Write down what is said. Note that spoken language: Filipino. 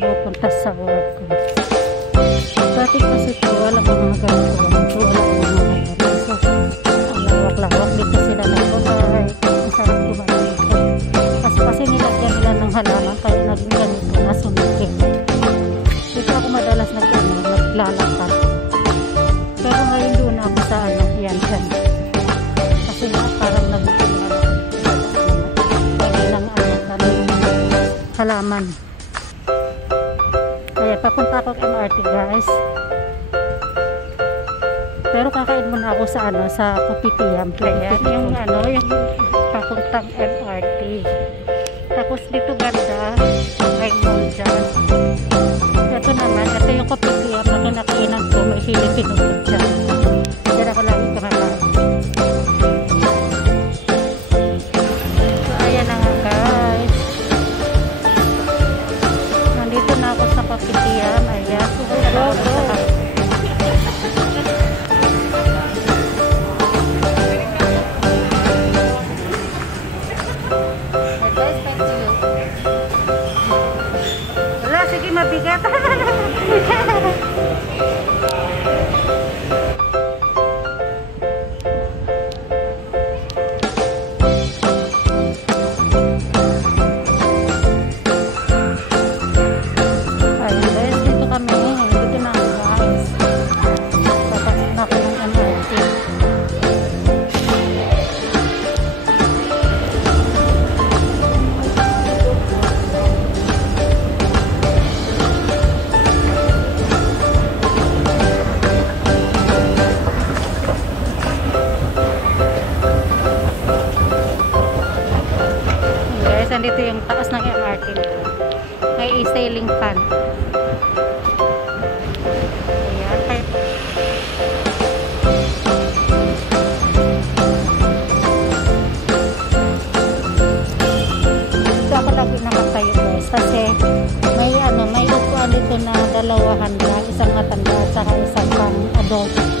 pupunta sa work ko. Dati kasi po, wala ko mga ganito. So, wala ko mga ganito. So, ang lawak-lawak dito sila ng kulay. Ang sarap kumain dito. Kasi nilagyan nila ng halaman, kaya naging ganito na sumikip. Dito ako madalas naglalakad. Pero ngayon doon ako sa ano, yan dyan. Kasi nga parang naging halaman. Kaya papunta ako kay MRT, guys. Pero kakain muna ako sa ano, sa Kopitiam. Ayan, yung ano, yung papuntang MRT. Tapos dito banda, may mall dyan. Ito naman, ito yung Kopitiam na kinakainan ko, may Filipino food dyan. Diyan ako lagi kumakain. So, ayan na nga, guys. Nandito na ako sa Kopitiam. Ayan, so, go. Mabigat. Nandito yung taas ng MRT nito. May sailing fan. Ayan. Dito ako lagi nakatayo, guys. Kasi may ano, may upuan dito na dalawa handa. Isang matanda at saka isang pang adult.